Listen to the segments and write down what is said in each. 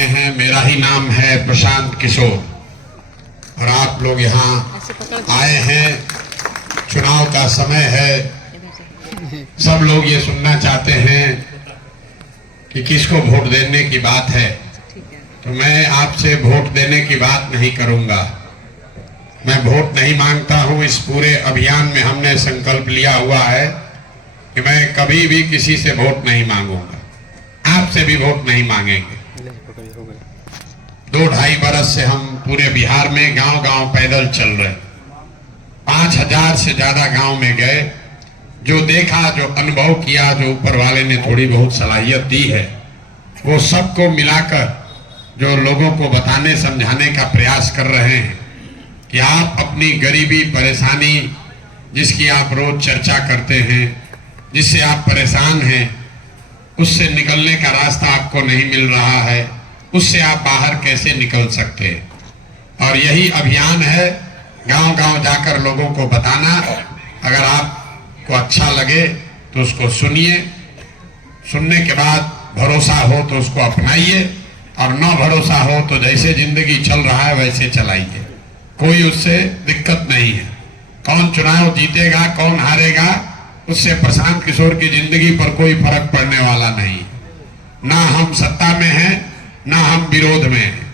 आए हैं। मेरा ही नाम है प्रशांत किशोर और आप लोग यहाँ आए हैं। चुनाव का समय है, सब लोग ये सुनना चाहते हैं कि किसको वोट देने की बात है। तो मैं आपसे वोट देने की बात नहीं करूंगा। मैं वोट नहीं मांगता हूं। इस पूरे अभियान में हमने संकल्प लिया हुआ है कि मैं कभी भी किसी से वोट नहीं मांगूंगा, आपसे भी वोट नहीं मांगेंगे। 2-2.5 बरस से हम पूरे बिहार में गांव-गांव पैदल चल रहे, 5000 से ज्यादा गांव में गए। जो देखा, जो अनुभव किया, जो ऊपर वाले ने थोड़ी बहुत सलाहियत दी है, वो सबको मिलाकर जो लोगों को बताने समझाने का प्रयास कर रहे हैं कि आप अपनी गरीबी, परेशानी, जिसकी आप रोज चर्चा करते हैं, जिससे आप परेशान हैं, उससे निकलने का रास्ता आपको नहीं मिल रहा है, उससे आप बाहर कैसे निकल सकते हैं। और यही अभियान है, गांव-गांव जाकर लोगों को बताना। अगर आपको अच्छा लगे तो उसको सुनिए, सुनने के बाद भरोसा हो तो उसको अपनाइए, और न भरोसा हो तो जैसे जिंदगी चल रहा है वैसे चलाइए। कोई उससे दिक्कत नहीं है। कौन चुनाव जीतेगा, कौन हारेगा, उससे प्रशांत किशोर की जिंदगी पर कोई फर्क पड़ने वाला नहीं। ना हम सत्ता में हैं, ना हम विरोध में हैं।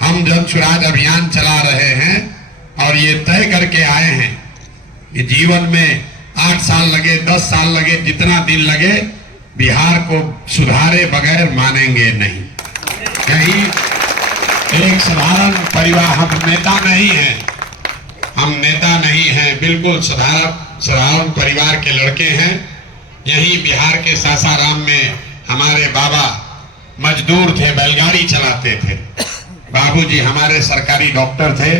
हम जन स्वराज अभियान चला रहे हैं और ये तय करके आए हैं कि जीवन में 8 साल लगे, 10 साल लगे, जितना दिन लगे, बिहार को सुधारे बगैर मानेंगे नहीं। यही एक साधारण परिवार, हम नेता नहीं हैं, हम नेता नहीं हैं, बिल्कुल साधारण परिवार के लड़के हैं। यही बिहार के सासाराम में हमारे बाबा मजदूर थे, बैलगाड़ी चलाते थे। बाबूजी हमारे सरकारी डॉक्टर थे।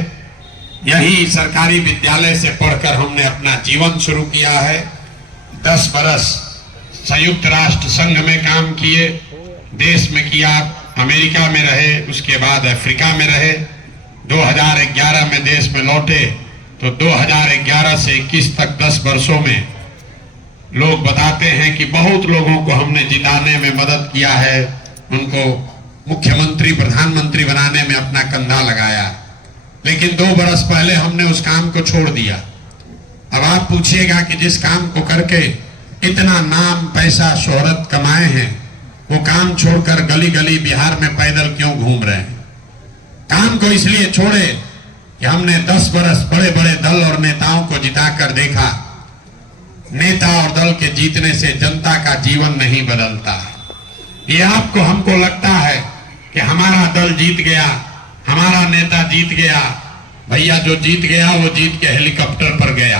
यही सरकारी विद्यालय से पढ़कर हमने अपना जीवन शुरू किया है। 10 बरस संयुक्त राष्ट्र संघ में काम किए, देश में किया, अमेरिका में रहे, उसके बाद अफ्रीका में रहे। 2011 में देश में लौटे तो 2011 से 21 तक 10 वर्षों में लोग बताते हैं कि बहुत लोगों को हमने जिताने में मदद किया है, उनको मुख्यमंत्री, प्रधानमंत्री बनाने में अपना कंधा लगाया। लेकिन 2 बरस पहले हमने उस काम को छोड़ दिया। अब आप पूछिएगा कि जिस काम को करके इतना नाम, पैसा, शोहरत कमाए हैं, वो काम छोड़कर गली गली बिहार में पैदल क्यों घूम रहे हैं? काम को इसलिए छोड़े कि हमने 10 बरस बड़े बड़े दल और नेताओं को जिताकर देखा, नेता और दल के जीतने से जनता का जीवन नहीं बदलता। ये आपको, हमको लगता है कि हमारा दल जीत गया, हमारा नेता जीत गया। भैया, जो जीत गया वो जीत के हेलीकॉप्टर पर गया,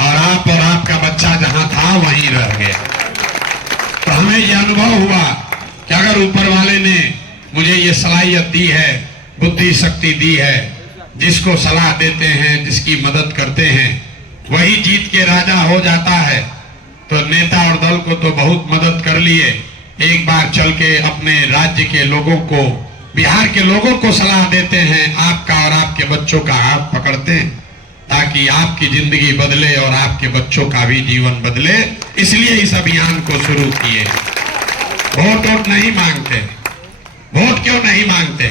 और आपका बच्चा जहां था वहीं रह गया। तो हमें ये अनुभव हुआ कि अगर ऊपर वाले ने मुझे ये सलाहियत दी है, बुद्धि शक्ति दी है, जिसको सलाह देते हैं, जिसकी मदद करते हैं, वही जीत के राजा हो जाता है। तो नेता और दल को तो बहुत मदद कर लिए, एक बार चल के अपने राज्य के लोगों को, बिहार के लोगों को सलाह देते हैं, आपका और आपके बच्चों का हाथ पकड़ते हैं ताकि आपकी जिंदगी बदले और आपके बच्चों का भी जीवन बदले। इसलिए इस अभियान को शुरू किए। वोट नहीं मांगते। वोट क्यों नहीं मांगते?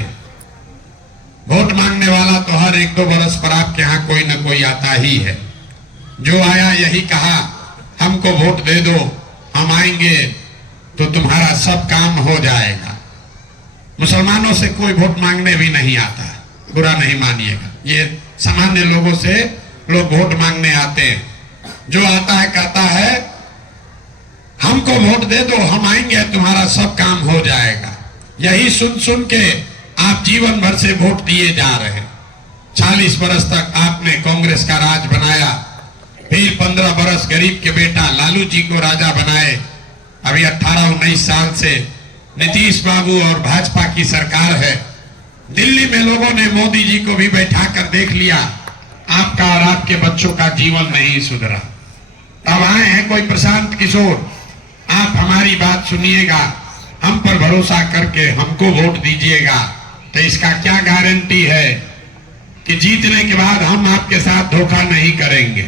वोट मांगने वाला तो हर 1-2 बरस पर आपके यहाँ कोई न कोई आता ही है। जो आया यही कहा, हमको वोट दे दो, हम आएंगे तो तुम्हारा सब काम हो जाएगा। मुसलमानों से कोई वोट मांगने भी नहीं आता, बुरा नहीं मानिएगा। ये सामान्य लोगों से लोग वोट मांगने आते हैं। जो आता है कहता है हमको वोट दे दो, हम आएंगे, तुम्हारा सब काम हो जाएगा। यही सुन सुन के आप जीवन भर से वोट दिए जा रहे हैं। 40 बरस तक आपने कांग्रेस का राज बनाया, फिर 15 बरस गरीब के बेटा लालू जी को राजा बनाए। अभी 18-19 साल से नीतीश बाबू और भाजपा की सरकार है। दिल्ली में लोगों ने मोदी जी को भी बैठा कर देख लिया, आपका और आपके बच्चों का जीवन नहीं सुधरा। तब आए हैं कोई प्रशांत किशोर, आप हमारी बात सुनिएगा, हम पर भरोसा करके हमको वोट दीजिएगा। तो इसका क्या गारंटी है कि जीतने के बाद हम आपके साथ धोखा नहीं करेंगे?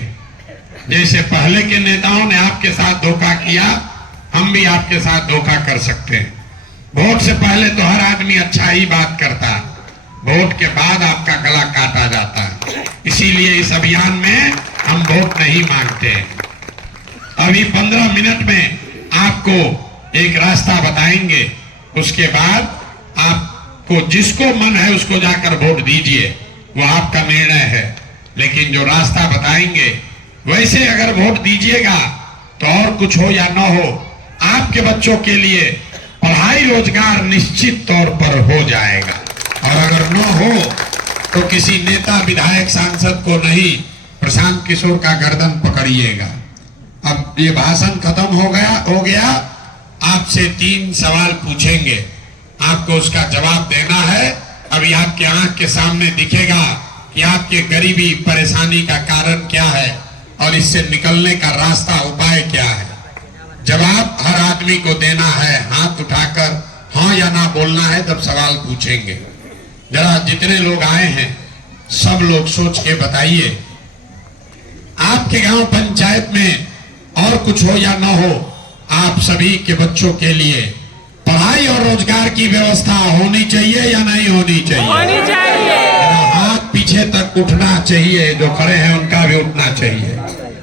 जैसे पहले के नेताओं ने आपके साथ धोखा किया, हम भी आपके साथ धोखा कर सकते हैं। वोट से पहले तो हर आदमी अच्छा ही बात करता, वोट के बाद आपका गला काटा जाता। इसीलिए इस अभियान में हम वोट नहीं मांगते। अभी 15 मिनट में आपको एक रास्ता बताएंगे, उसके बाद आपको जिसको मन है उसको जाकर वोट दीजिए, वो आपका निर्णय है। लेकिन जो रास्ता बताएंगे वैसे अगर वोट दीजिएगा तो और कुछ हो या न हो, आपके बच्चों के लिए पढ़ाई रोजगार निश्चित तौर पर हो जाएगा। और अगर न हो तो किसी नेता विधायक सांसद को नहीं, प्रशांत किशोर का गर्दन पकड़िएगा। अब ये भाषण खत्म हो गया। आपसे 3 सवाल पूछेंगे, आपको उसका जवाब देना है। अभी आपके आंख के सामने दिखेगा कि आपके गरीबी परेशानी का कारण क्या है और इससे निकलने का रास्ता उपाय क्या है। जवाब हर आदमी को देना है, हाथ उठाकर हाँ या ना बोलना है, तब सवाल पूछेंगे। जरा जितने लोग आए हैं सब लोग सोच के बताइए, आपके गांव पंचायत में और कुछ हो या ना हो, आप सभी के बच्चों के लिए पढ़ाई और रोजगार की व्यवस्था होनी चाहिए या नहीं होनी चाहिए? होनी चाहिए। हाथ पीछे तक उठना चाहिए, जो खड़े हैं उनका भी उठना चाहिए।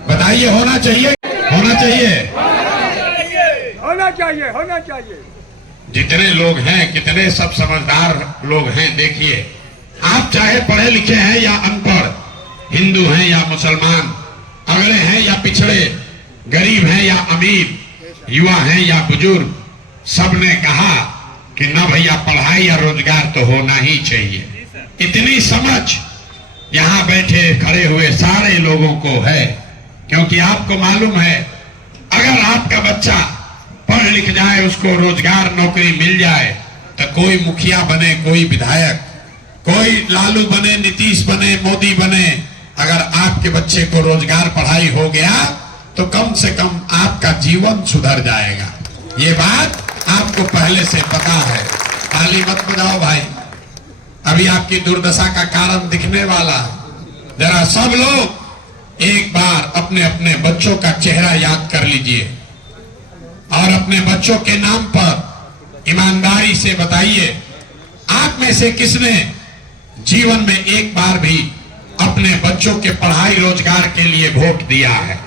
बताइए, होना चाहिए? होना चाहिए, होना चाहिए, होना चाहिए। जितने लोग हैं, कितने सब समझदार लोग हैं। देखिए, आप चाहे पढ़े लिखे हैं या अनपढ़, हिंदू हैं या मुसलमान, अगड़े हैं या पिछड़े, गरीब हैं या अमीर, युवा हैं या बुजुर्ग, सबने कहा कि ना भैया पढ़ाई या रोजगार तो होना ही चाहिए। इतनी समझ यहाँ बैठे खड़े हुए सारे लोगों को है, क्योंकि आपको मालूम है अगर आपका बच्चा पढ़ लिख जाए, उसको रोजगार नौकरी मिल जाए, तो कोई मुखिया बने, कोई विधायक, कोई लालू बने, नीतीश बने, मोदी बने, अगर आपके बच्चे को रोजगार पढ़ाई हो गया तो कम से कम आपका जीवन सुधर जाएगा। ये बात आपको पहले से पता है। ताली मत बजाओ भाई, अभी आपकी दुर्दशा का कारण दिखने वाला। जरा सब लोग एक बार अपने अपने बच्चों का चेहरा याद कर लीजिए और अपने बच्चों के नाम पर ईमानदारी से बताइए, आप में से किसने जीवन में एक बार भी अपने बच्चों के पढ़ाई रोजगार के लिए वोट दिया है?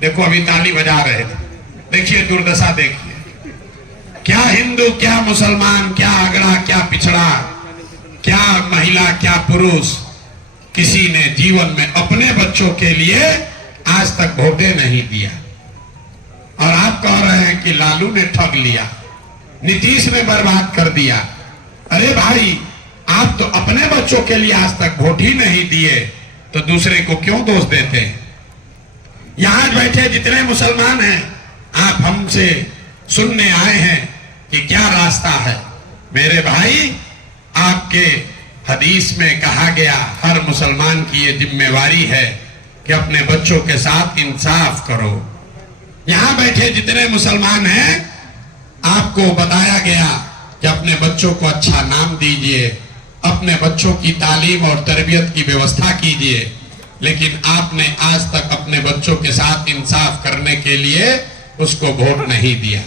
देखो, अभी ताली बजा रहे थे, देखिए दुर्दशा देखिए। क्या हिंदू, क्या मुसलमान, क्या अगड़ा, क्या पिछड़ा, क्या महिला, क्या पुरुष, किसी ने जीवन में अपने बच्चों के लिए आज तक वोटे नहीं दिया। और आप कह रहे हैं कि लालू ने ठग लिया, नीतीश ने बर्बाद कर दिया। अरे भाई, आप तो अपने बच्चों के लिए आज तक वोट ही नहीं दिए, तो दूसरे को क्यों दोष देते हैं? यहां बैठे जितने मुसलमान हैं, आप हमसे सुनने आए हैं कि क्या रास्ता है। मेरे भाई, आपके हदीस में कहा गया, हर मुसलमान की ये जिम्मेवारी है कि अपने बच्चों के साथ इंसाफ करो। यहां बैठे जितने मुसलमान हैं, आपको बताया गया कि अपने बच्चों को अच्छा नाम दीजिए, अपने बच्चों की तालीम और तरबियत की व्यवस्था कीजिए। लेकिन आपने आज तक अपने बच्चों के साथ इंसाफ करने के लिए उसको वोट नहीं दिया।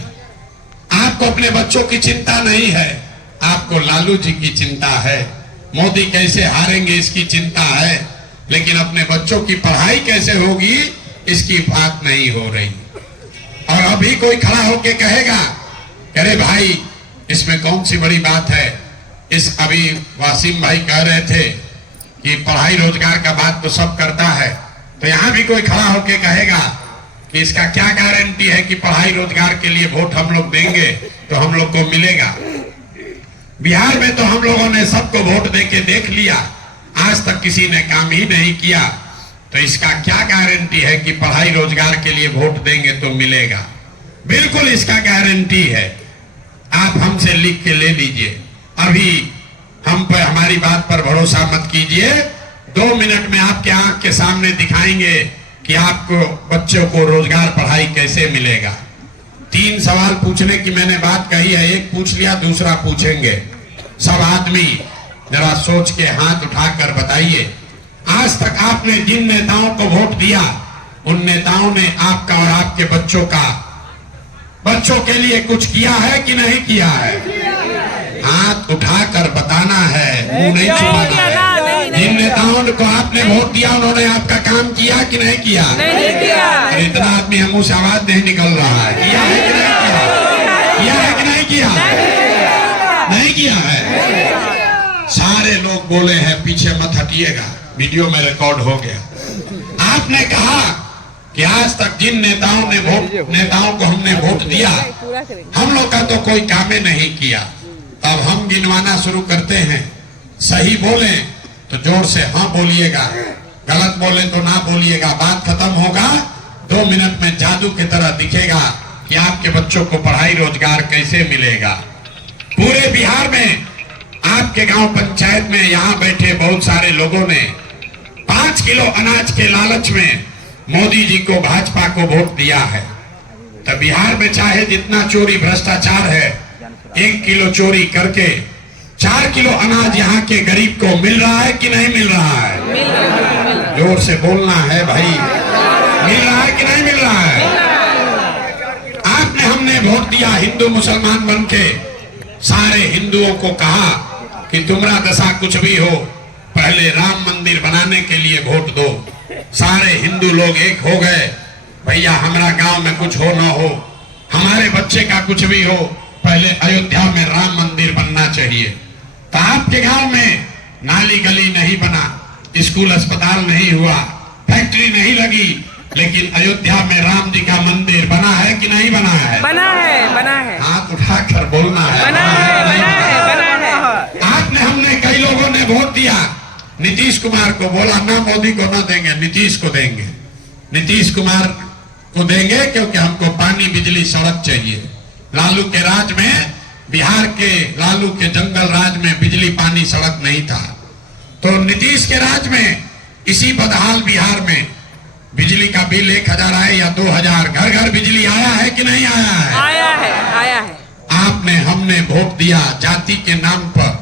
आपको अपने बच्चों की चिंता नहीं है, आपको लालू जी की चिंता है, मोदी कैसे हारेंगे इसकी चिंता है, लेकिन अपने बच्चों की पढ़ाई कैसे होगी इसकी बात नहीं हो रही। और अभी कोई खड़ा होके कहेगा, अरे भाई इसमें कौन सी बड़ी बात है। इस अभी वासिम भाई कह रहे थे कि पढ़ाई रोजगार का बात तो सब करता है, तो यहां भी कोई खड़ा होके कहेगा कि इसका क्या गारंटी है कि पढ़ाई रोजगार के लिए वोट हम लोग देंगे तो हम लोग को मिलेगा। बिहार में तो हम लोगों ने सबको वोट देके देख लिया, आज तक किसी ने काम ही नहीं किया, तो इसका क्या गारंटी है कि पढ़ाई रोजगार के लिए वोट देंगे तो मिलेगा? बिल्कुल इसका गारंटी है, आप हमसे लिख के ले लीजिए। अभी हम पर हमारी बात पर भरोसा मत कीजिए, 2 मिनट में आपके आंख के सामने दिखाएंगे कि आपको बच्चों को रोजगार पढ़ाई कैसे मिलेगा। 3 सवाल पूछने की मैंने बात कही है, एक पूछ लिया, दूसरा पूछेंगे। सब आदमी जरा सोच के हाथ उठाकर बताइए, आज तक आपने जिन नेताओं को वोट दिया उन नेताओं ने आपका और आपके बच्चों का बच्चों के लिए कुछ किया है कि नहीं किया है? हाथ उठाकर बताना है, मुंह नहीं छुपाना है। जिन नेताओं को आपने वोट दिया उन्होंने आपका काम किया कि नहीं किया? नहीं किया। और इतना आदमी मुंह से आवाज नहीं निकल रहा है, किया है कि नहीं किया? किया है कि नहीं किया? नहीं किया है। सारे लोग बोले हैं पीछे मत हटिएगा, वीडियो में रिकॉर्ड हो गया। आपने कहा कि आज तक जिन नेताओं को हमने वोट दिया, हम लोग का तो कोई काम नहीं किया। अब हम गिनवाना शुरू करते हैं। सही बोले तो जोर से हाँ बोलिएगा, गलत बोले तो ना बोलिएगा। बात खत्म होगा, 2 मिनट में जादू की तरह दिखेगा कि आपके बच्चों को पढ़ाई रोजगार कैसे मिलेगा। पूरे बिहार में आपके गांव पंचायत में यहाँ बैठे बहुत सारे लोगों ने 5 किलो अनाज के लालच में मोदी जी को, भाजपा को वोट दिया है। तो बिहार में चाहे जितना चोरी भ्रष्टाचार है, 1 किलो चोरी करके 4 किलो अनाज यहाँ के गरीब को मिल रहा है कि नहीं मिल रहा है? जोर से बोलना है भाई, मिल रहा है कि नहीं मिल रहा है? आपने हमने वोट दिया हिंदू मुसलमान बन के, सारे हिंदुओं को कहा कि तुम्हारा दशा कुछ भी हो, पहले राम मंदिर बनाने के लिए वोट दो। सारे हिंदू लोग एक हो गए, भैया हमारा गांव में कुछ हो ना हो, हमारे बच्चे का कुछ भी हो, पहले अयोध्या में राम मंदिर बनना चाहिए। तो आपके गांव में नाली गली नहीं बना, स्कूल अस्पताल नहीं हुआ, फैक्ट्री नहीं लगी, लेकिन अयोध्या में राम जी का मंदिर बना है कि नहीं बना है? बना है, बना है। हाथ उठाकर बोलना है, बना है, बना है, बना है। आपने हमने कई लोगों ने वोट दिया नीतीश कुमार को, बोला ना मोदी को ना देंगे, नीतीश को देंगे। नीतीश कुमार को देंगे क्योंकि हमको पानी बिजली सड़क चाहिए। लालू के राज में, बिहार के लालू के जंगल राज में बिजली पानी सड़क नहीं था। तो नीतीश के राज में इसी बदहाल बिहार में बिजली का बिल 1000 आए या 2000, घर घर बिजली आया है कि नहीं आया है? आया है, आया है। आपने हमने वोट दिया जाति के नाम पर।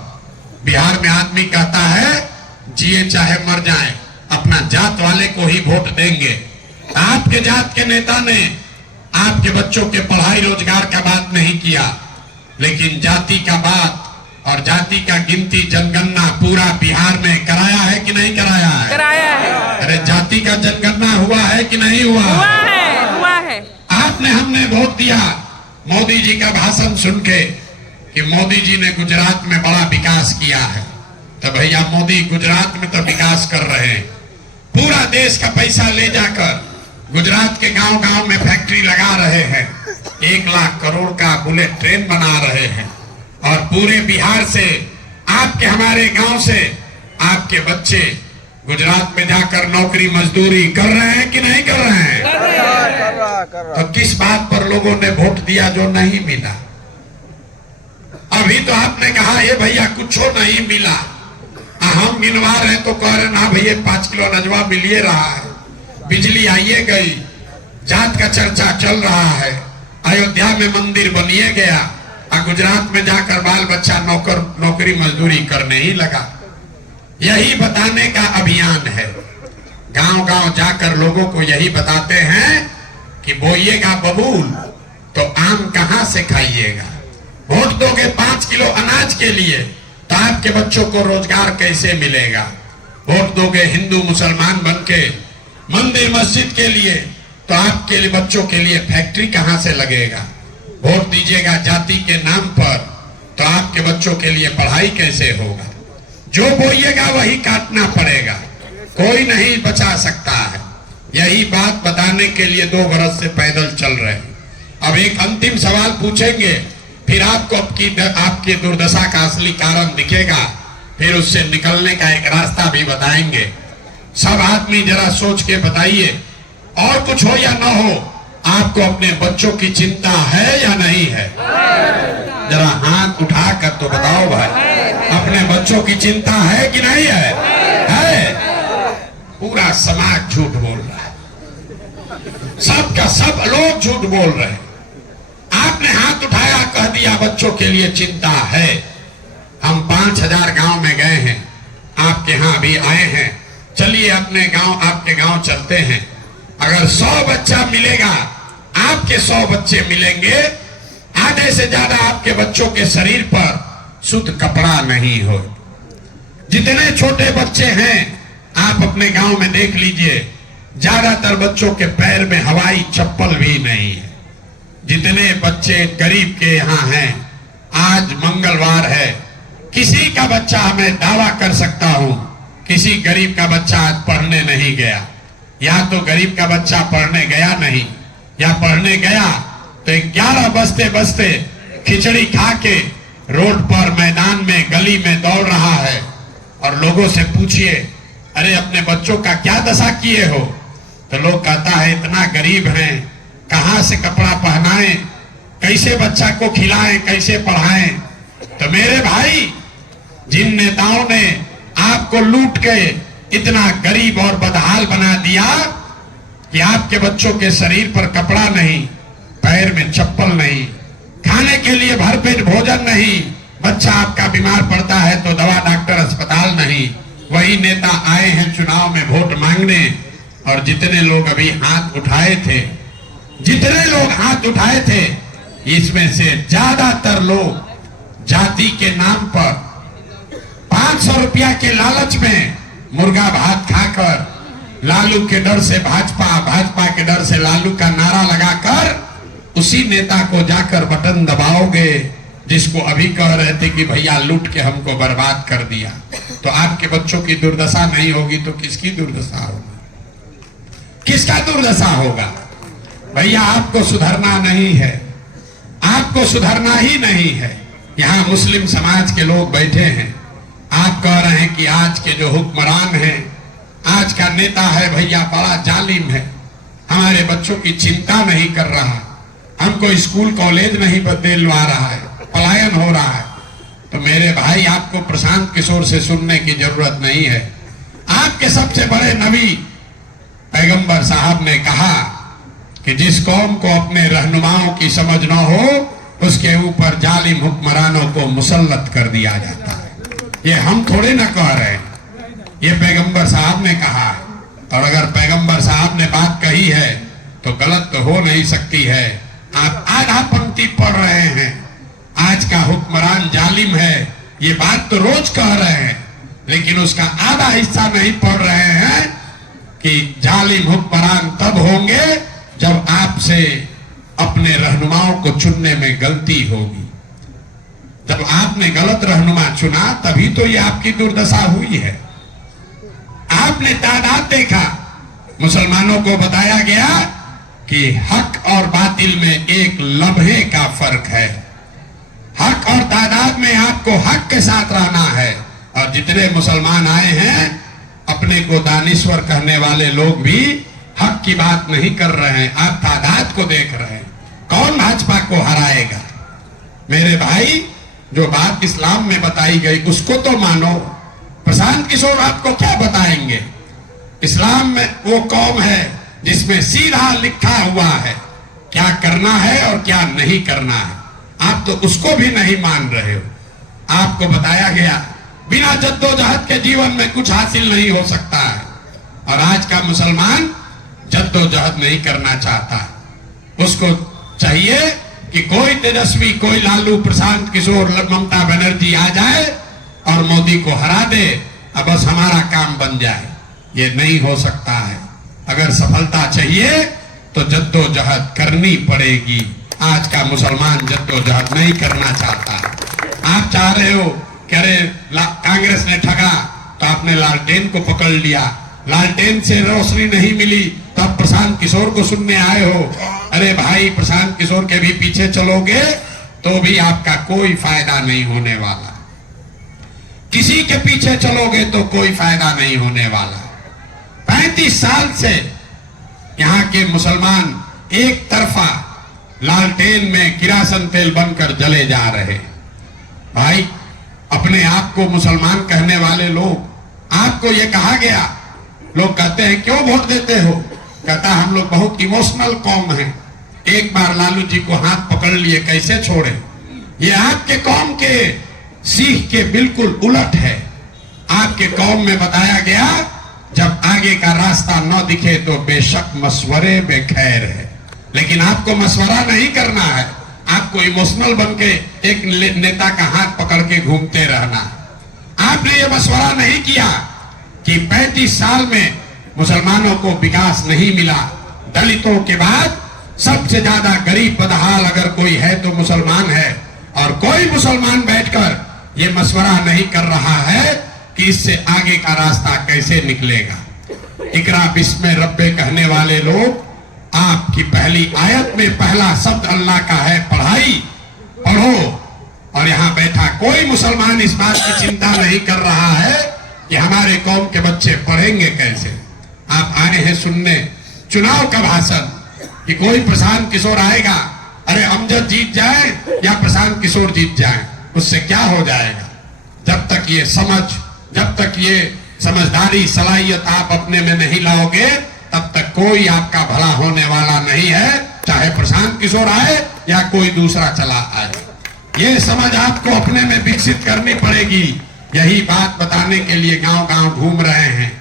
बिहार में आदमी कहता है जिए चाहे मर जाए, अपना जात वाले को ही वोट देंगे। आपके जात के नेता ने आपके बच्चों के पढ़ाई रोजगार का बात नहीं किया, लेकिन जाति का बात और जाति का गिनती जनगणना पूरा बिहार में कराया है कि नहीं कराया है? कराया है। अरे जाति का जनगणना हुआ है कि नहीं हुआ? हुआ है, हुआ है। आपने हमने वोट दिया मोदी जी का भाषण सुन के कि मोदी जी ने गुजरात में बड़ा विकास किया है। तो भैया मोदी गुजरात में तो विकास कर रहे हैं, पूरा देश का पैसा ले जाकर गुजरात के गांव गांव में फैक्ट्री लगा रहे हैं, 1 लाख करोड़ का बुलेट ट्रेन बना रहे हैं। और पूरे बिहार से, आपके हमारे गांव से आपके बच्चे गुजरात में जाकर नौकरी मजदूरी कर रहे हैं कि नहीं कर रहे हैं? तो किस बात पर लोगों ने वोट दिया जो नहीं मिला? अभी तो आपने कहा ये भैया कुछ नहीं मिला, हम गिनवा रहे तो कह रहे ना भैया 5 किलो नजवा मिलिए रहा है, बिजली आइए गई, जात का चर्चा चल रहा है, अयोध्या में मंदिर बनिए गया, और गुजरात में जाकर बाल बच्चा नौकरी मजदूरी करने ही लगा। यही बताने का अभियान है। गांव गांव जाकर लोगों को यही बताते हैं कि बोइएगा बबूल तो आम कहां से खाइएगा। वोट दोगे 5 किलो अनाज के लिए तो आपके बच्चों को रोजगार कैसे मिलेगा? वोट दोगे हिंदू मुसलमान बन के मंदिर मस्जिद के लिए तो आपके लिए बच्चों के लिए फैक्ट्री कहां से लगेगा? वोट दीजिएगा जाति के नाम पर तो आपके बच्चों के लिए पढ़ाई कैसे होगा? जो बोइएगा वही काटना पड़ेगा, कोई नहीं बचा सकता है। यही बात बताने के लिए 2 बरस से पैदल चल रहे हैं। अब एक अंतिम सवाल पूछेंगे, फिर आपको आपकी दुर्दशा का असली कारण दिखेगा, फिर उससे निकलने का एक रास्ता भी बताएंगे। सब आदमी जरा सोच के बताइए, और कुछ हो या ना हो, आपको अपने बच्चों की चिंता है या नहीं है? जरा हाथ उठा कर तो बताओ भाई, अपने बच्चों की चिंता है कि नहीं है? है। पूरा समाज झूठ बोल रहा है, सबका सब लोग झूठ बोल रहे हैं। आपने हाथ उठाया, कह दिया बच्चों के लिए चिंता है। हम 5000 गांव में गए हैं, आपके यहाँ अभी आए हैं, चलिए अपने गांव, आपके गांव चलते हैं। अगर 100 बच्चा मिलेगा आपके 100 बच्चे मिलेंगे, आधे से ज्यादा आपके बच्चों के शरीर पर शुद्ध कपड़ा नहीं हो। जितने छोटे बच्चे हैं आप अपने गांव में देख लीजिए, ज्यादातर बच्चों के पैर में हवाई चप्पल भी नहीं है। जितने बच्चे गरीब के यहाँ हैं, आज मंगलवार है, किसी का बच्चा मैं दावा कर सकता हूं किसी गरीब का बच्चा आज पढ़ने नहीं गया। या तो गरीब का बच्चा पढ़ने गया नहीं, या पढ़ने गया तो 11 बजते बजते खिचड़ी खा के रोड पर, मैदान में, गली में दौड़ रहा है। और लोगों से पूछिए, अरे अपने बच्चों का क्या दशा किए हो, तो लोग कहता है इतना गरीब हैं, कहां से कपड़ा पहनाएं, कैसे बच्चा को खिलाएं, कैसे पढ़ाएं। तो मेरे भाई, जिन नेताओं ने आपको लूट के इतना गरीब और बदहाल बना दिया कि आपके बच्चों के शरीर पर कपड़ा नहीं, पैर में चप्पल नहीं, खाने के लिए भरपेट भोजन नहीं, बच्चा आपका बीमार पड़ता है तो दवा डॉक्टर अस्पताल नहीं, वही नेता आए हैं चुनाव में वोट मांगने। और जितने लोग अभी हाथ उठाए थे, जितने लोग हाथ उठाए थे, इसमें से ज्यादातर लोग जाति के नाम पर 500 रुपया के लालच में मुर्गा भात खाकर, लालू के डर से भाजपा, भाजपा के डर से लालू का नारा लगाकर उसी नेता को जाकर बटन दबाओगे जिसको अभी कह रहे थे कि भैया लूट के हमको बर्बाद कर दिया। तो आपके बच्चों की दुर्दशा नहीं होगी तो किसकी दुर्दशा होगी? किसका दुर्दशा होगा? भैया आपको सुधरना नहीं है, आपको सुधरना ही नहीं है। यहाँ मुस्लिम समाज के लोग बैठे हैं, आप कह रहे हैं कि आज के जो हुक्मरान हैं, आज का नेता है भैया बड़ा जालिम है, हमारे बच्चों की चिंता नहीं कर रहा, हमको स्कूल कॉलेज नहीं दिलवा रहा है, पलायन हो रहा है। तो मेरे भाई, आपको प्रशांत किशोर से सुनने की जरूरत नहीं है। आपके सबसे बड़े नबी पैगंबर साहब ने कहा कि जिस कौम को अपने रहनुमाओं की समझ न हो, उसके ऊपर जालिम हुक्मरानों को मुसल्लत कर दिया जाता है। ये हम थोड़े ना कह रहे हैं, ये पैगंबर साहब ने कहा है। और अगर पैगंबर साहब ने बात कही है तो गलत तो हो नहीं सकती है। आप आधा पंक्ति पढ़ रहे हैं, आज का हुक्मरान जालिम है, ये बात तो रोज कह रहे हैं, लेकिन उसका आधा हिस्सा नहीं पढ़ रहे हैं कि जालिम हुक्मरान तब होंगे जब आपसे अपने रहनुमाओं को चुनने में गलती होगी। जब आपने गलत रहनुमा चुना तभी तो ये आपकी दुर्दशा हुई है। आपने तादाद देखा, मुसलमानों को बताया गया कि हक और बातिल में एक लम्हे का फर्क है। हक और तादाद में आपको हक के साथ रहना है। और जितने मुसलमान आए हैं, अपने को दानिश्वर कहने वाले लोग भी हक की बात नहीं कर रहे हैं, आप तादाद को देख रहे हैं। कौन भाजपा को हराएगा? मेरे भाई, जो बात इस्लाम में बताई गई उसको तो मानो। प्रशांत किशोर आपको क्या बताएंगे? इस्लाम में वो कौम है जिसमें सीधा लिखा हुआ है क्या करना है और क्या नहीं करना है। आप तो उसको भी नहीं मान रहे हो। आपको बताया गया बिना जद्दोजहद के जीवन में कुछ हासिल नहीं हो सकता है। और आज का मुसलमान जद्दोजहद नहीं करना चाहता। उसको चाहिए कि कोई तेजस्वी, कोई लालू, प्रशांत किशोर, ममता बनर्जी आ जाए और मोदी को हरा दे, अब बस हमारा काम बन जाए। ये नहीं हो सकता है। अगर सफलता चाहिए तो जद्दोजहद करनी पड़ेगी। आज का मुसलमान जद्दोजहद नहीं करना चाहता। आप चाह रहे हो कि अरे कांग्रेस ने ठगा तो आपने लालटेन को पकड़ लिया, लालटेन से रोशनी नहीं मिली तो आप प्रशांत किशोर को सुनने आए हो। अरे भाई, प्रशांत किशोर के भी पीछे चलोगे तो भी आपका कोई फायदा नहीं होने वाला। किसी के पीछे चलोगे तो कोई फायदा नहीं होने वाला। 35 साल से यहाँ के मुसलमान एक तरफा लालटेन में किरासन तेल बनकर जले जा रहे। भाई, अपने आप को मुसलमान कहने वाले लोग, आपको ये कहा गया, लोग कहते हैं क्यों वोट देते हो? कहता हम लोग बहुत इमोशनल कौम है, एक बार लालू जी को हाथ पकड़ लिए कैसे छोड़े। ये आपके कौम के सीख के बिल्कुल उलट है। आपके कौम में बताया गया जब आगे का रास्ता न दिखे तो बेशक मशवरे बेखैर है। लेकिन आपको मशवरा नहीं करना है, आपको इमोशनल बन के एक नेता का हाथ पकड़ के घूमते रहना है। आपने ये मशवरा नहीं किया कि 35 साल में मुसलमानों को विकास नहीं मिला, दलितों के बाद सबसे ज्यादा गरीब बदहाल अगर कोई है तो मुसलमान है, और कोई मुसलमान बैठकर ये मशवरा नहीं कर रहा है कि इससे आगे का रास्ता कैसे निकलेगा। इकरा बिस्मे रब्बे कहने वाले लोग, आपकी पहली आयत में पहला शब्द अल्लाह का है, पढ़ाई पढ़ो। और यहाँ बैठा कोई मुसलमान इस बात की चिंता नहीं कर रहा है कि हमारे कौम के बच्चे पढ़ेंगे कैसे। आप आए हैं सुनने चुनाव का भाषण कि कोई प्रशांत किशोर आएगा, अरे अमजद जीत जाए या प्रशांत किशोर जीत जाए, उससे क्या हो जाएगा। जब तक ये समझ, जब तक ये समझदारी सलाहियत आप अपने में नहीं लाओगे, तब तक कोई आपका भला होने वाला नहीं है, चाहे प्रशांत किशोर आए या कोई दूसरा चला आए। ये समझ आपको अपने में विकसित करनी पड़ेगी। यही बात बताने के लिए गांव गांव घूम रहे हैं,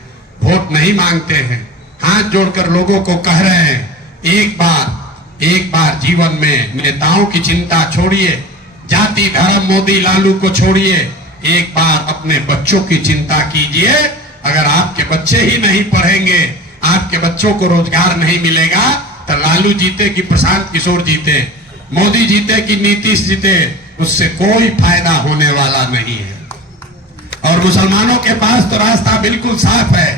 वोट नहीं मांगते हैं, हाथ जोड़कर लोगों को कह रहे हैं, एक बार जीवन में नेताओं की चिंता छोड़िए, जाति धर्म मोदी लालू को छोड़िए, एक बार अपने बच्चों की चिंता कीजिए। अगर आपके बच्चे ही नहीं पढ़ेंगे, आपके बच्चों को रोजगार नहीं मिलेगा, तो लालू जीते कि प्रशांत किशोर जीते, मोदी जीते कि नीतीश जीते, उससे कोई फायदा होने वाला नहीं है। और मुसलमानों के पास तो रास्ता बिल्कुल साफ है,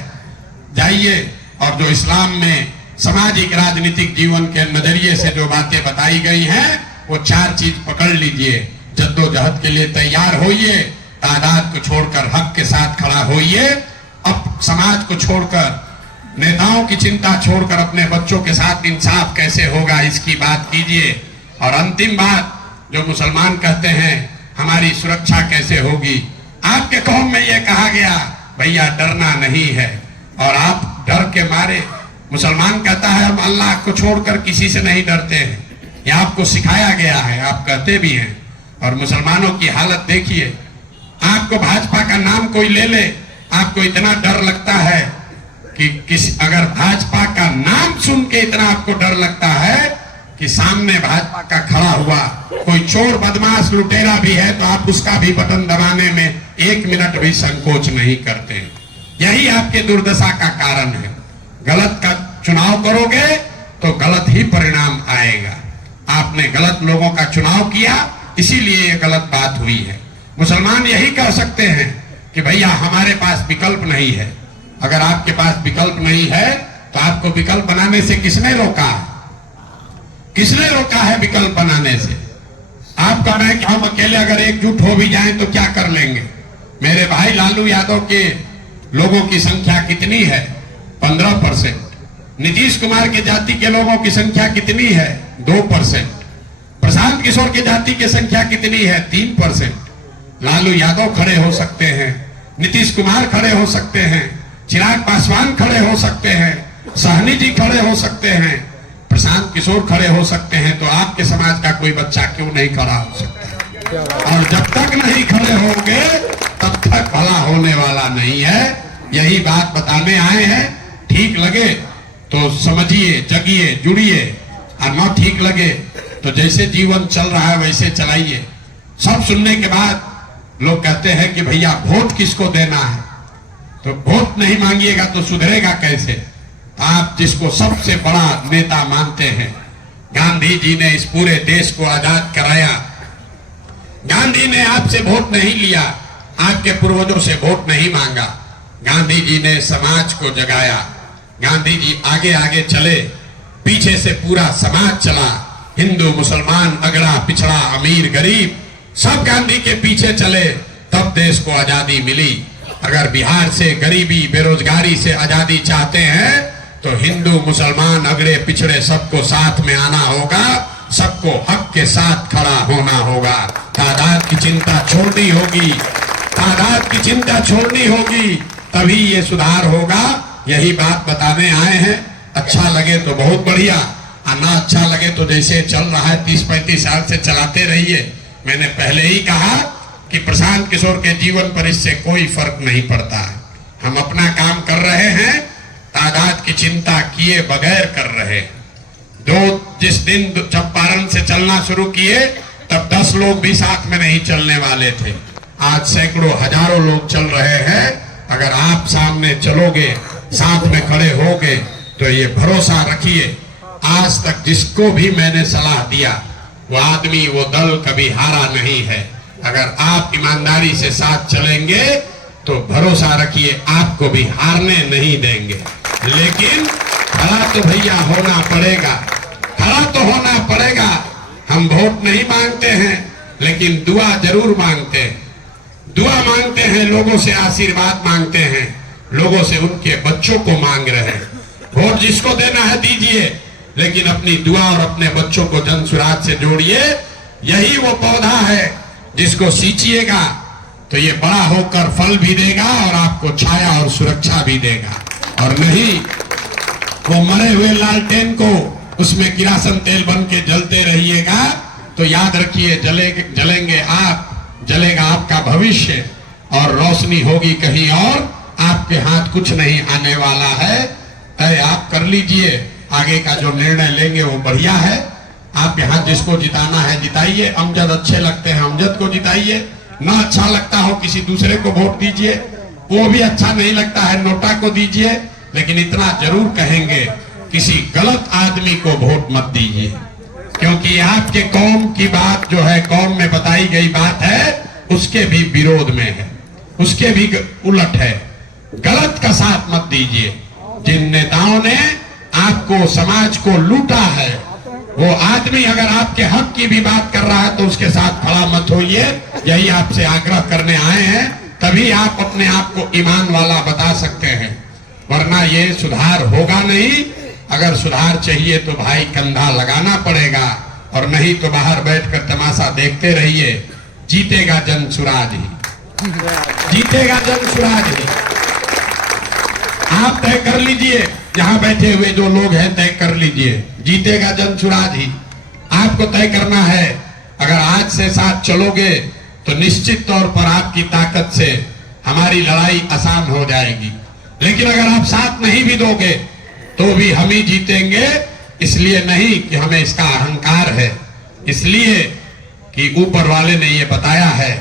जाइए और जो इस्लाम में सामाजिक राजनीतिक जीवन के नजरिए से जो बातें बताई गई हैं, वो 4 चीज पकड़ लीजिए। जद्दोजहद के लिए तैयार होइए, तादाद को छोड़कर हक के साथ खड़ा होइए, अब समाज को छोड़कर, नेताओं की चिंता छोड़कर अपने बच्चों के साथ इंसाफ कैसे होगा इसकी बात कीजिए। और अंतिम बात, जो मुसलमान कहते हैं हमारी सुरक्षा कैसे होगी, आपके कौम में यह कहा गया भैया डरना नहीं है, और आप डर के मारे, मुसलमान कहता है हम अल्लाह को छोड़कर किसी से नहीं डरते हैं, यह आपको सिखाया गया है, आप कहते भी हैं। और मुसलमानों की हालत देखिए, आपको भाजपा का नाम कोई ले ले, आपको इतना डर लगता है कि अगर भाजपा का नाम सुन के इतना आपको डर लगता है कि सामने भाजपा का खड़ा हुआ कोई चोर बदमाश लुटेरा भी है तो आप उसका भी बटन दबाने में 1 मिनट भी संकोच नहीं करते। यही आपके दुर्दशा का कारण है। गलत का चुनाव करोगे तो गलत ही परिणाम आएगा। आपने गलत लोगों का चुनाव किया, इसीलिए ये गलत बात हुई है। मुसलमान यही कह सकते हैं कि भैया हमारे पास विकल्प नहीं है। अगर आपके पास विकल्प नहीं है तो आपको विकल्प बनाने से किसने रोका? किसने रोका है विकल्प बनाने से? आप कह रहे हैं कि हम अकेले अगर एकजुट हो भी जाएं तो क्या कर लेंगे। मेरे भाई लालू यादव के लोगों की संख्या कितनी है? 15%। नीतीश कुमार के जाति के लोगों की संख्या कितनी है? 2%। प्रशांत किशोर के जाति की संख्या कितनी है? 3%। लालू यादव खड़े हो सकते हैं, नीतीश कुमार खड़े हो सकते हैं, चिराग पासवान खड़े हो सकते हैं, सहनी जी खड़े हो सकते हैं, प्रशांत किशोर खड़े हो सकते हैं, तो आपके समाज का कोई बच्चा क्यों नहीं खड़ा हो सकता? और जब तक नहीं खड़े होंगे तब तक भला होने वाला नहीं है। यही बात बताने आए हैं। ठीक लगे तो समझिए, जगिए, जुड़िए, और न ठीक लगे तो जैसे जीवन चल रहा है वैसे चलाइए। सब सुनने के बाद लोग कहते हैं कि भैया वोट किसको देना है, तो वोट नहीं मांगिएगा तो सुधरेगा कैसे? आप जिसको सबसे बड़ा नेता मानते हैं, गांधी जी ने इस पूरे देश को आजाद कराया, गांधी ने आपसे वोट नहीं लिया, आपके पूर्वजों से वोट नहीं मांगा, गांधी जी ने समाज को जगाया, गांधी जी आगे आगे चले, पीछे से पूरा समाज चला, हिंदू मुसलमान अगड़ा पिछड़ा अमीर गरीब सब गांधी के पीछे चले, तब देश को आजादी मिली। अगर बिहार से गरीबी बेरोजगारी से आजादी चाहते हैं तो हिंदू मुसलमान अगड़े पिछड़े सबको साथ में आना होगा, सबको हक के साथ खड़ा होना होगा। तादाद की चिंता छोड़नी होगी, तादाद की चिंता छोड़नी होगी, तभी ये सुधार होगा। यही बात बताने आए हैं। अच्छा लगे तो बहुत बढ़िया, और ना अच्छा लगे तो जैसे चल रहा है 30-35 साल से चलाते रहिए। मैंने पहले ही कहा कि प्रशांत किशोर के जीवन पर इससे कोई फर्क नहीं पड़ता है। हम अपना काम कर रहे हैं, तादाद की चिंता किए बगैर कर रहे हैं। जो जिस दिन चंपारण से चलना शुरू किए तब 10 लोग भी साथ में नहीं चलने वाले थे। आज सैकड़ों हजारों लोग चल रहे हैं। अगर आप सामने चलोगे, साथ में खड़े होगे, तो ये भरोसा रखिए, आज तक जिसको भी मैंने सलाह दिया वो आदमी, वो दल कभी हारा नहीं है। अगर आप ईमानदारी से साथ चलेंगे तो भरोसा रखिए आपको भी हारने नहीं देंगे। लेकिन खड़ा तो भैया होना पड़ेगा, खड़ा तो होना पड़ेगा। हम वोट नहीं मांगते हैं, लेकिन दुआ जरूर मांगते हैं। दुआ मांगते हैं, लोगों से आशीर्वाद मांगते हैं, लोगों से उनके बच्चों को मांग रहे हैं। वोट जिसको देना है दीजिए, लेकिन अपनी दुआ और अपने बच्चों को जनसुराज से जोड़िए। यही वो पौधा है जिसको सींचिएगा तो ये बड़ा होकर फल भी देगा और आपको छाया और सुरक्षा भी देगा। और नहीं वो मरे हुए लालटेन को उसमें किरासन तेल बन के जलते रहिएगा तो याद रखिए जलेंगे आप, जलेगा आपका भविष्य और रोशनी होगी कहीं और। आपके हाथ कुछ नहीं आने वाला है। तय आप कर लीजिए, आगे का जो निर्णय लेंगे वो बढ़िया है। आप यहाँ जिसको जिताना है जिताइए। अमजद अच्छे लगते हैं अमजद को जिताइए, ना अच्छा लगता हो किसी दूसरे को वोट दीजिए, वो भी अच्छा नहीं लगता है नोटा को दीजिए। लेकिन इतना जरूर कहेंगे, किसी गलत आदमी को वोट मत दीजिए, क्योंकि आपके कौम की बात जो है, कौम में बताई गई बात है, उसके भी विरोध में है, उसके भी उलट है। गलत का साथ मत दीजिए। जिन नेताओं ने आपको, समाज को लूटा है, वो आदमी अगर आपके हक की भी बात कर रहा है तो उसके साथ खड़ा मत होइए। यही आपसे आग्रह करने आए हैं, तभी आप अपने आप को ईमान वाला बता सकते हैं, वरना ये सुधार होगा नहीं। अगर सुधार चाहिए तो भाई कंधा लगाना पड़ेगा, और नहीं तो बाहर बैठकर तमाशा देखते रहिए। जीतेगा जनसुराज ही, जीतेगा जनसुराज ही। आप तय कर लीजिए, यहाँ बैठे हुए जो लोग हैं तय कर लीजिए, जीतेगा जनसुराज ही। आपको तय करना है। अगर आज से साथ चलोगे तो निश्चित तौर पर आपकी ताकत से हमारी लड़ाई आसान हो जाएगी। लेकिन अगर आप साथ नहीं भी दोगे तो भी हम ही जीतेंगे। इसलिए नहीं कि हमें इसका अहंकार है, इसलिए कि ऊपर वाले ने ये बताया है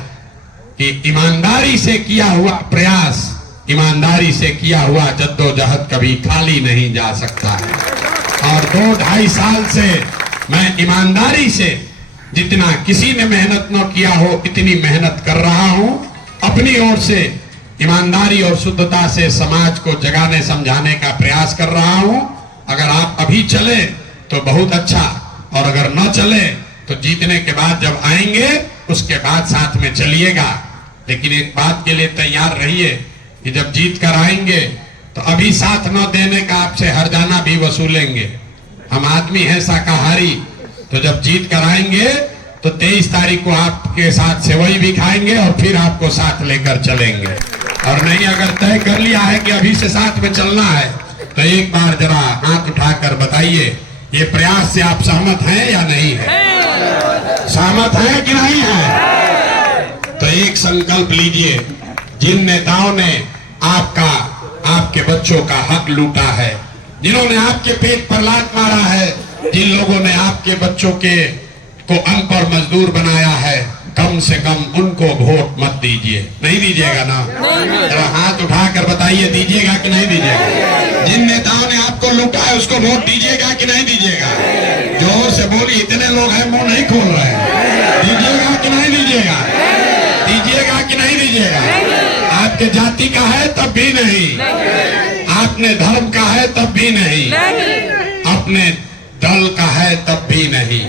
कि ईमानदारी से किया हुआ प्रयास, ईमानदारी से किया हुआ जद्दोजहद कभी खाली नहीं जा सकता है। और 2-2.5 साल से मैं ईमानदारी से, जितना किसी ने मेहनत न किया हो इतनी मेहनत कर रहा हूं। अपनी ओर से ईमानदारी और शुद्धता से समाज को जगाने समझाने का प्रयास कर रहा हूं। अगर आप अभी चले तो बहुत अच्छा, और अगर न चले तो जीतने के बाद जब आएंगे उसके बाद साथ में चलिएगा। लेकिन एक बात के लिए तैयार रहिए कि जब जीत कर आएंगे तो अभी साथ न देने का आपसे हर्जाना भी वसूलेंगे। हम आदमी हैं शाकाहारी, तो जब जीत कर आएंगे तो 23 तारीख को आपके साथ सेवई भी खाएंगे और फिर आपको साथ लेकर चलेंगे। और नहीं, अगर तय कर लिया है कि अभी से साथ में चलना है तो एक बार जरा हाथ उठाकर बताइए, ये प्रयास से आप सहमत हैं या नहीं है? सहमत हैं कि नहीं है? तो एक संकल्प लीजिए, जिन नेताओं ने आपके बच्चों का हक लूटा है, जिन्होंने आपके पेट पर लात मारा है, जिन लोगों ने आपके बच्चों को अनपढ़ मजदूर बनाया है, कम से कम उनको वोट मत दीजिए। नहीं दीजिएगा ना? जरा हाथ उठाकर बताइए, दीजिएगा कि नहीं दीजिएगा? जिन नेताओं ने आपको लूटा है उसको वोट दीजिएगा कि नहीं दीजिएगा? जोर से बोलिए, इतने लोग हैं मुंह नहीं खोल रहे हैं। दीजिएगा कि नहीं दीजिएगा? दीजिएगा कि नहीं दीजिएगा? आपके जाति का है तब भी नहीं, आपने धर्म का है तब भी नहीं, अपने दल का है तब भी नहीं।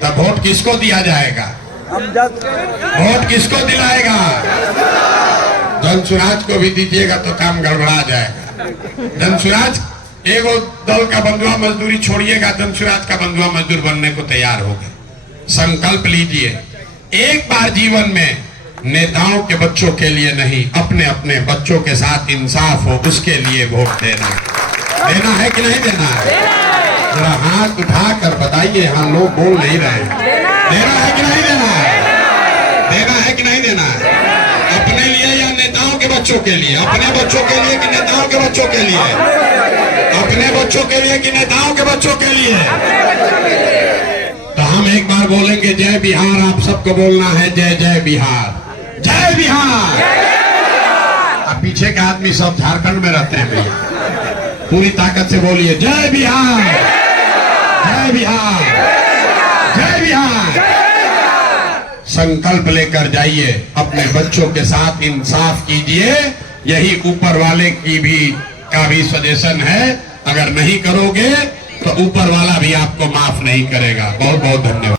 तब वोट किसको दिया जाएगा? वोट किसको दिलाएगा? जनसुराज को भी दीजिएगा तो काम गड़बड़ा जाएगा। जनसुराज एगो दल का बंधुआ मजदूरी छोड़िएगा, जनसुराज का बंधुआ मजदूर बनने को तैयार हो गए। संकल्प लीजिए, एक बार जीवन में नेताओं के बच्चों के लिए नहीं, अपने अपने बच्चों के साथ इंसाफ हो उसके लिए वोट देना है कि नहीं देना है? जरा हाथ उठाकर बताइए। हाँ, लोग बोल नहीं रहे। देना है कि नहीं देना है? देना है कि नहीं देना है? अपने लिए या नेताओं के बच्चों के लिए, अपने बच्चों के लिए कि नेताओं के बच्चों के लिए? अपने बच्चों के लिए कि नेताओं के बच्चों के लिए? तो हम एक बार बोलेंगे जय बिहार, आप सबको बोलना है जय जय बिहार, जय बिहार। अब पीछे के आदमी सब झारखंड में रहते हैं भैया, पूरी ताकत से बोलिए जय बिहार, जय बिहार, जय बिहार। संकल्प लेकर जाइए, अपने बच्चों के साथ इंसाफ कीजिए, यही ऊपर वाले की का भी सजेशन है। अगर नहीं करोगे तो ऊपर वाला भी आपको माफ नहीं करेगा। बहुत बहुत धन्यवाद।